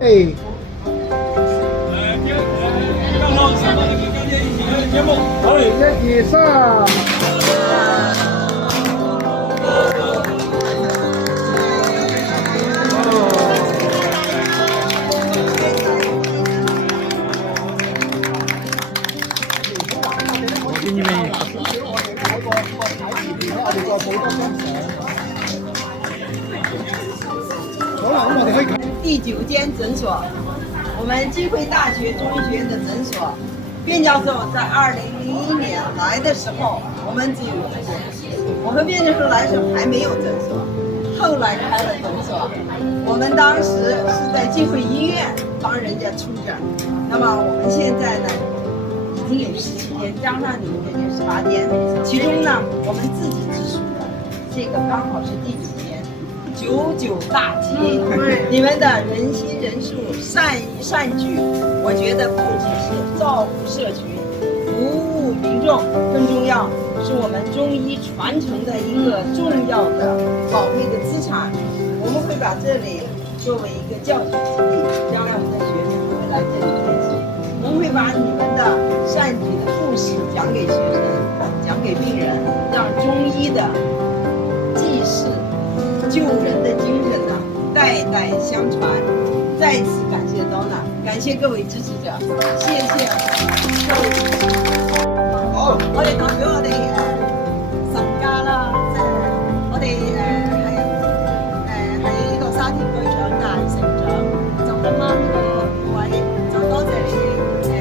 哎，刚好上到那个感觉一起的节目，好嘞。一上。我给你们一个。第9间诊所，我们金汇大学中医学院的诊所。卞教授在2001年来的时候，我们只有1间。我和卞教授来的时候还没有诊所，后来开了诊所。我们当时是在金汇医院帮人家出诊，那么我们现在呢，已经有17间，加上你们这就18间。其中呢，我们自己直属的这个刚好是第9间。99大吉，你们的人心仁术、善意善举，我觉得不仅是造福社群、服务民众，更重要是我们中医传承的一个重要的宝贵的资产。我们会把这里作为一个教学基地，将来我们的学生会来这里学习。我们会把你们的善举的故事讲给学生，讲给病人，让中医的济世救人的精神呢，代代相传。再次感谢Donna，感謝各位支持者，謝謝各位支持。好，我哋代表我哋岑家啦，即係我哋喺呢個沙田區長大成長，就咁啱呢個各位，就多謝你哋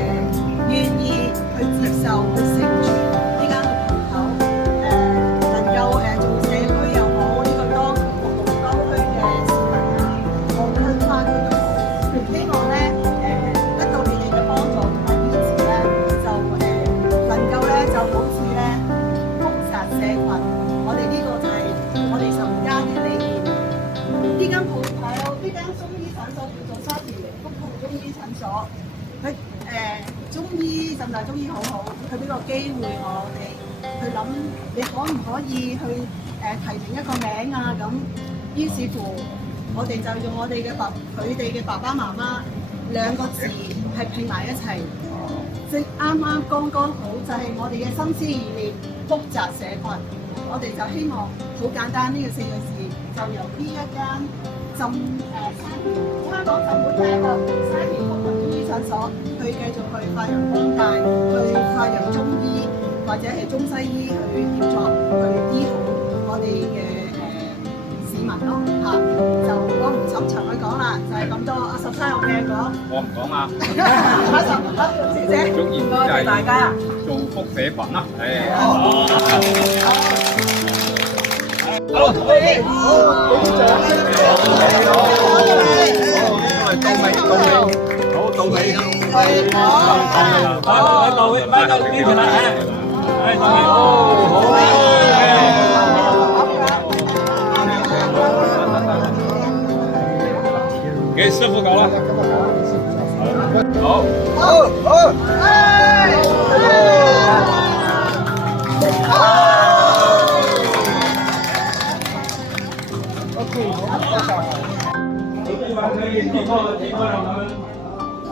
願意去接受去成全呢間學校，能夠做社區又好，呢個當區嘅市民啊，無論跨區都好，希望咧得到你哋嘅幫助同埋支持咧，就能夠咧就好似咧福澤社群，我哋呢個就係我哋岑家嘅理念。呢間鋪頭，呢間中醫診所叫做沙田榮福鋪中醫診所。佢中醫甚至係中醫好好，佢俾個機會我哋去諗，你可唔可以去提名一個名啊？咁於是乎，我哋就用我哋嘅佢哋嘅爸爸媽媽2個字係拼埋一齊，即啱啱剛剛好，就係我哋嘅心思意念福澤社群。我哋就希望好簡單呢個4個字，就由呢一間香港浸會第一個沙田福民中醫診所去繼續去發揚光大，去發揚中醫或者係中西醫去協作去醫好我哋嘅市民咯嚇。就我唔深長去講啦，就係咁多。阿13有咩講？我唔講啦。阿10，謝謝，多謝大家。造福社群啦，好，俾啲獎啦！到尾，到尾，呢條啦，給師傅搞啦，好。健康让他们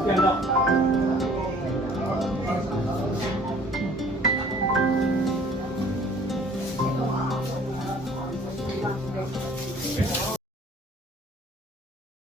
见到。